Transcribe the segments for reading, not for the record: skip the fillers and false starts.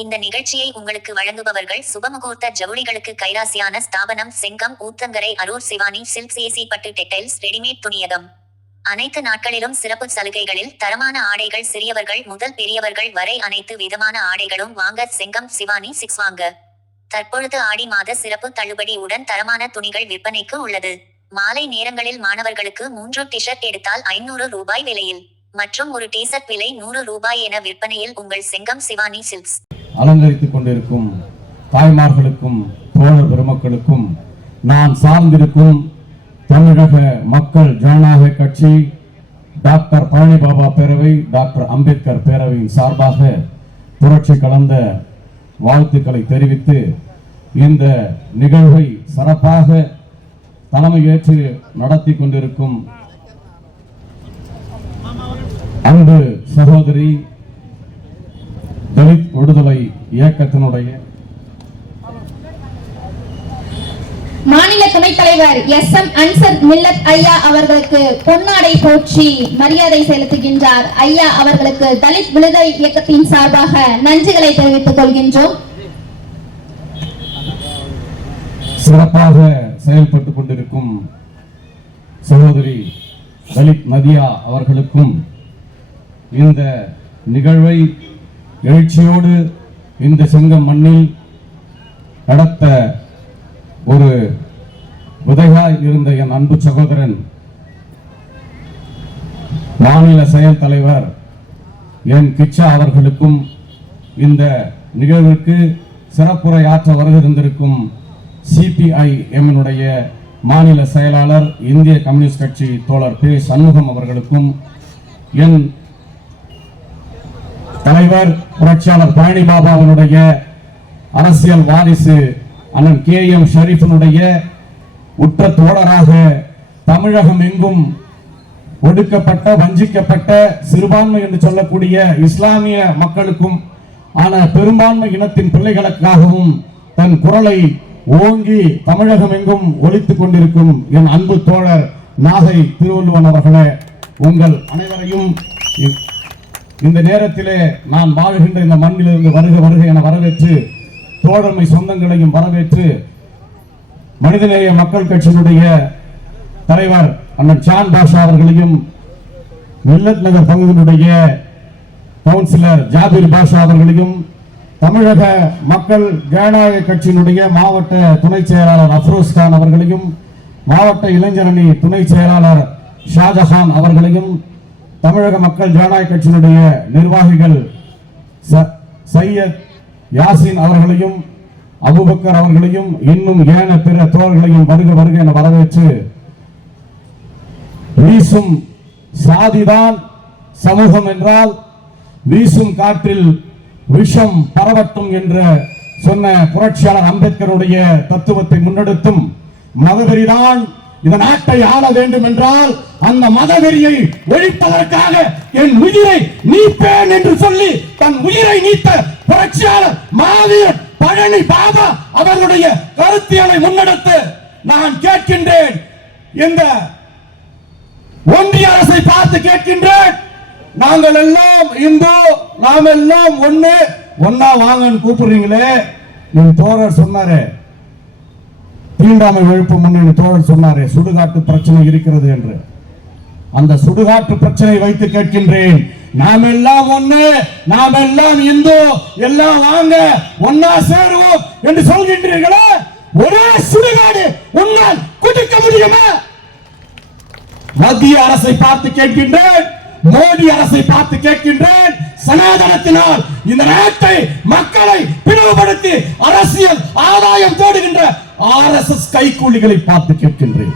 இந்த நிகழ்ச்சியை உங்களுக்கு வழங்குபவர்கள் சுபமுகூர்த்த ஜவுளிகளுக்கு கைராசியான ஸ்தாபனம் செங்கம் ஊத்தங்கரை அரூர் சிவானி சில்க்ஸ் ஏசி பட்டு டெக்டைல்ஸ் ரெடிமேட் துணியகம். அனைத்து நாட்களிலும் சிறப்பு சலுகைகளில் தரமான ஆடைகள் சிறியவர்கள் முதல் பெரியவர்கள் வரை அனைத்து விதமான ஆடைகளும் வாங்க செங்கம் சிவானி சிக்ஸ் வாங்க. தற்பொழுது ஆடி மாத சிறப்பு தள்ளுபடி உடன் தரமான துணிகள் விற்பனைக்கு உள்ளது. மாலை நேரங்களில் மாணவர்களுக்கு 3 டி-ஷர்ட் எடுத்தால் 500 ரூபாய் விலையில் மற்றும் ஒரு டி-ஷர்ட் விலை 100 ரூபாய் என விற்பனையில் உங்கள் செங்கம் சிவானி சில்க்ஸ். அலங்கரித்துக் கொண்டிருக்கும் தாய்மார்களுக்கும் தோழர் பெருமக்களுக்கும் நான் சார்ந்திருக்கும் தமிழக மக்கள் ஜனநாயக கட்சி டாக்டர் பழனி பாபா பேரவை டாக்டர் அம்பேத்கர் பேரவையின் சார்பாக புரட்சி கலந்த வாழ்த்துக்களை தெரிவித்து இந்த நிகழ்வை சிறப்பாக தலைமையேற்று நடத்தி கொண்டிருக்கும் அன்பு சகோதரி தலித் விடுதலை இயக்கத்தினுடைய மாநில துணைத் தலைவர் SM அன்சர் மில்லத் ஐயா அவர்களுக்கு பொன்னாடை போற்றி மரியாதை செலுத்துகின்றார். ஐயா அவர்களுக்கு தலித் விடுதலை இயக்கத்தின் சார்பாக நன்றிகளை தெரிவித்துக் கொள்கின்றோம். சிறப்பாக செயல்பட்டுக் கொண்டிருக்கும் சகோதரி தலித் நதியா அவர்களுக்கும் இந்த நிகழ்வை எழுச்சியோடு இந்த செங்கம் மண்ணில் நடத்த ஒரு உதவியாய் இருந்த என் அன்பு சகோதரன் மாநில செயல் தலைவர் என் கிச்சா அவர்களுக்கும் இந்த நிகழ்விற்கு சிறப்புரையாற்ற வருகின்றிருக்கும் CPIM மாநில செயலாளர் இந்திய கம்யூனிஸ்ட் கட்சி தோழர் பே சண்முகம் அவர்களுக்கும் என் தலைவர் புரட்சியாளர் பழனி பாபாவினுடைய அரசியல் வாரிசு அண்ணன் KM ஷரீஃபினுடைய உற்ற தோழராக தமிழகம் எங்கும் ஒடுக்கப்பட்ட வஞ்சிக்கப்பட்ட சிறுபான்மை என்று சொல்லக்கூடிய இஸ்லாமிய மக்களுக்கும் ஆன பெரும்பான்மை இனத்தின் பிள்ளைகளுக்காகவும் தன் குரலை ஓங்கி தமிழகம் எங்கும் ஒலித்துக் கொண்டிருக்கும் என் அன்பு தோழர் நாகை திருவள்ளுவன் அவர்களே, உங்கள் அனைவரையும் இந்த நேரத்திலே நான் வாழ்கின்ற இந்த மண்ணிலிருந்து வருக வருக என வரவேற்று தோழமை சொந்தங்களையும் வரவேற்று மனிதநேய மக்கள் கட்சியினுடைய தலைவர் அண்ணன் சான் பாஷா அவர்களையும் மில்லத் நகர் பகுதியினுடைய கவுன்சிலர் ஜாபீர் பாஷா அவர்களையும் தமிழக மக்கள் ஜனநாயக கட்சியினுடைய மாவட்ட துணை செயலாளர் அப்ரோஸ் கான் அவர்களையும் மாவட்ட இளைஞரணி துணை செயலாளர் ஷாஜஹான் அவர்களையும் தமிழக மக்கள் ஜனநாயக கட்சியினுடைய நிர்வாகிகள் சையத் யாசின் அவர்களையும் அபுபக்கர் அவர்களையும் இன்னும் ஏன பிற தோழர்களையும் வருக வருக என வரவேற்று வீசும் சாதிதான் சமூகம் என்றால் வீசும் காற்றில் விஷம் பரவட்டும் என்று சொன்ன புரட்சியாளர் அம்பேத்கருடைய தத்துவத்தை முன்னெடுத்தும் மதவெறிதான் இந்த நாட்டை ஆள வேண்டும் என்றால் அந்த மதவெறியை ஒழிப்பதற்காக என் உயிரை நீப்பேன் என்று சொல்லி தன் உயிரை நீத்த புரட்சியாளர் மாவீரர் பழனி பாபா அவர்களுடைய கருத்தியலை முன்னெடுத்து நான் கேட்கின்றேன், இந்த ஒன்றிய அரசை பார்த்து கேட்கின்றேன், நாங்கள் எல்லாம் இந்து, நாம் எல்லாம் ஒன்னா வாங்கன்னு கூப்பிடுறீங்களே. என் தோழர் சொன்னாரு, தீண்டாமை ஒழிப்பு முன்னணி தோழர் சொன்னாரு, சுடுகாட்டு பிரச்சனை இருக்கிறது என்று. அந்த சுடுகாட்டு பிரச்சனை வைத்து கேட்கின்றேன், நாம் எல்லாம் ஒண்ணு, நாம் எல்லாம் இந்து, எல்லாம் வாங்க ஒன்னா சேருவோம் என்று சொல்கின்றீர்களே, ஒரே சுடுகாடு உன்னால் குடிக்க முடியுமா? மத்திய அரசை பார்த்து கேட்கின்றேன், மோடி அரசை பார்த்து கேட்கின்றேன், சனாதனத்தினால் இந்த நாட்டை மக்களை பிளவுபடுத்தி அரசியல் ஆதாயம் தேடுகின்ற RSS கைக்கூலிகளை பார்த்து கேட்கின்றேன்,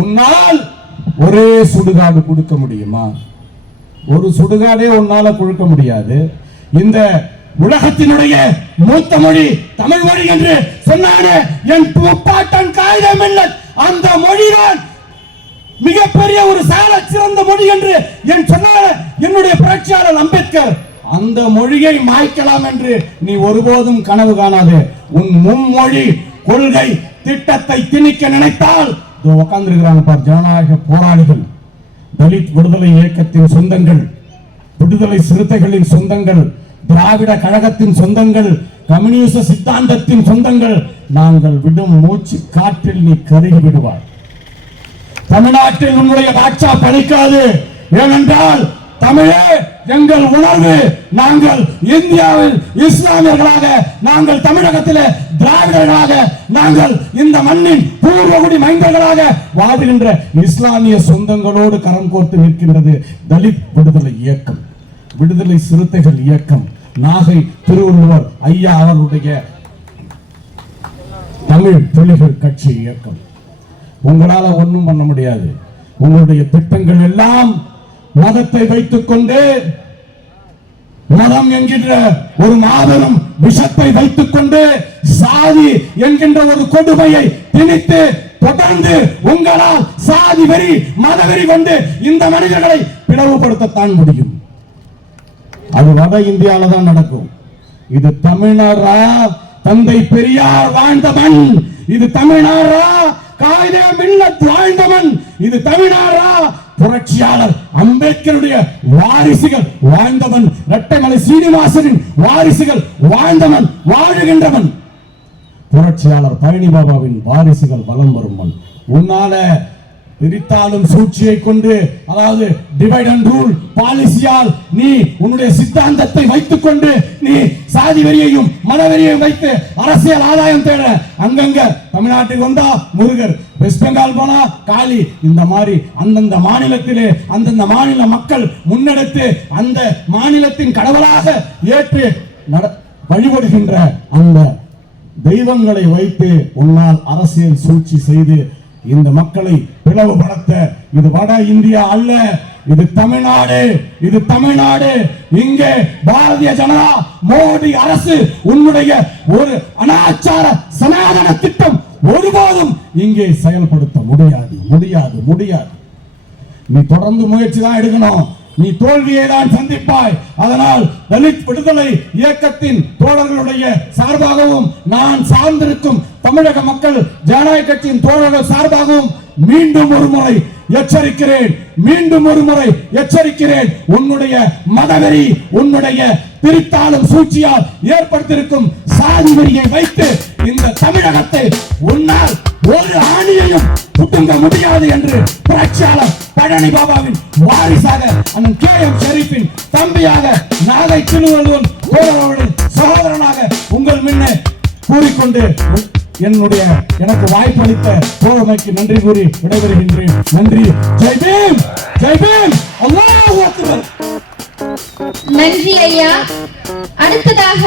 உன்னால் ஒரே சுடுகாடு கொடுக்க முடியுமா? ஒரு சுடுகாடே உன்னால கொடுக்க முடியாது. இந்த உலகத்தினுடைய மூத்த மொழி தமிழ் மொழி என்று சொன்னானே என் முப்பாட்டன் காகிதம் இல்லை, அந்த மொழிதான் மிகப்பெரிய ஒரு சால சிறந்த மொழி என்று என் சொன்னால என்னுடைய புரட்சியாளர் அம்பேத்கர். அந்த மொழியை மாய்க்கலாம் என்று நீ ஒருபோதும் கனவு காணாதே. உன் மும்மொழி கொள்கை திட்டத்தை திணிக்க நினைத்தால் உட்கார்ந்திருக்கிறாங்க பார் ஜனநாயக போராளிகள், தலித் விடுதலை இயக்கத்தின் சொந்தங்கள், விடுதலை சிறுத்தைகளின் சொந்தங்கள், திராவிட கழகத்தின் சொந்தங்கள், கம்யூனிச சித்தாந்தத்தின் சொந்தங்கள், நாங்கள் விடும் மூச்சு காற்றில் நீ கருகி விடுவாய். தமிழ்நாட்டில் உன்னுடைய காட்சா பலிக்காது. ஏனென்றால் தமிழே எங்கள் உணர்வு. நாங்கள் இந்தியாவில் இஸ்லாமியர்களாக, நாங்கள் தமிழகத்திலே திராவிடர்களாக, நாங்கள் இந்த மண்ணின் பூர்வகுடி மைந்தர்களாக வாழுகின்ற இஸ்லாமிய சொந்தங்களோடு கரம் கோர்த்து நிற்கின்றது தலித் விடுதலை இயக்கம், விடுதலை சிறுத்தைகள் இயக்கம், நாகை திருவள்ளுவர் ஐயா அவருடைய தமிழ் புலிகள் கட்சி இயக்கம். உங்களால ஒண்ணும் பண்ண முடியாது. உங்களுடைய திட்டங்கள் எல்லாம் மதத்தை வைத்துக் கொண்டு, மதம் என்கின்ற ஒரு மாபெரும் விஷத்தை வைத்துக் கொண்டு, சாதி என்கின்ற ஒரு கொடுமையை திணித்து தொடர்ந்து உங்களால் சாதி வெறி மத வெறி கொண்டு இந்த மனிதர்களை பிளவுபடுத்தத்தான் முடியும். அது வட இந்தியால தான் நடக்கும். இது தமிழ்நாடா? தந்தை பெரியார் வாழ்ந்த மண். இது தமிழ்நாடா? காயிதே மில்லத் வாழ்ந்த மண். இது தமிழ்நாடா? புரட்சியாளர் அம்பேத்கருடைய வாரிசுகள் வாழ்ந்தவன், இரட்டைமலை சீனிவாசனின் வாரிசுகள் வாழ்ந்தவன், வாழுகின்றவன். புரட்சியாளர் பழனி பாபாவின் வாரிசுகள் வலம் வரும் மண். உன்னால பிரித்தாலும் சூழ்ச்சியை கொண்டு, அதாவது டிவைட் அண்ட் ரூல் பாலிசியால் நீ உன்னுடைய சித்தாந்தத்தை வைத்துக் கொண்டு நீ சாதி வெறியையும் மதவெறியையும் வைத்து அரசியல் ஆதாயம் தேட அங்கங்க தமிழ்நாட்டில் வந்தா முருகர், வெஸ்ட் பெங்கால் போனா காளி, இந்த மாதிரி அந்தந்த மாநிலத்திலே அந்தந்த மாநில மக்கள் முன்னெடுத்து அந்த மாநிலத்தின் கடவுளாக ஏற்று வழிபடுகின்ற அந்த தெய்வங்களை வைத்து உன்னால் அரசியல் சூழ்ச்சி செய்து இந்த மக்களை பிளவுபடுத்த. இது வட இந்தியா அல்ல, இது தமிழ்நாடு. இது தமிழ்நாடு. இங்கே பாரதிய ஜனதா மோடி அரசு உன்னுடைய ஒரு அனாச்சார சனாதன திட்டம் ஒருபோதும் இங்கே செயல்படுத்த முடியாது, முடியாது, முடியாது. நீ தொடர்ந்து முயற்சி தான் எடுக்கணும். நீ தோல்வியை தான் சந்திப்பாய். அதனால் தலித் விடுதலை இயக்கத்தின் தோழர்களுடைய சார்பாகவும், நான் சார்ந்திருக்கும் தமிழக மக்கள் ஜனநாயக கட்சியின் தோழர்கள் சார்பாகவும் மீண்டும் ஒரு முறை எச்சரிக்கிறேன், மீண்டும் ஒரு முறை எச்சரிக்கிறேன். உன்னுடைய மதவெறி, உன்னுடைய பிரித்தாளும் சூழ்ச்சியால் ஏற்படுத்தியிருக்கும் சாதி வெறியை வைத்து இந்த தமிழகத்தை உன்னால் ஒரு ஆணியையும் புட்டுங்க முடியாது என்று புரட்சியாளர் பழனி பாபாவின் வாரிசாக அண்ணன் KM ஷரீஃபின் தம்பியாக நாகை திருவள்ளுவர் சகோதரனாக உங்கள் முன்னே கூறிக்கொண்டு என்னுடைய எனக்கு வாய்ப்பளித்த தோழமைக்கு நன்றி கூறி விடைபெறுகின்றேன். நன்றி. ஜெய் பீம், ஜெய் பீம், அல்லாஹ் அக்பர். நன்றி ஐயா. அடுத்ததாக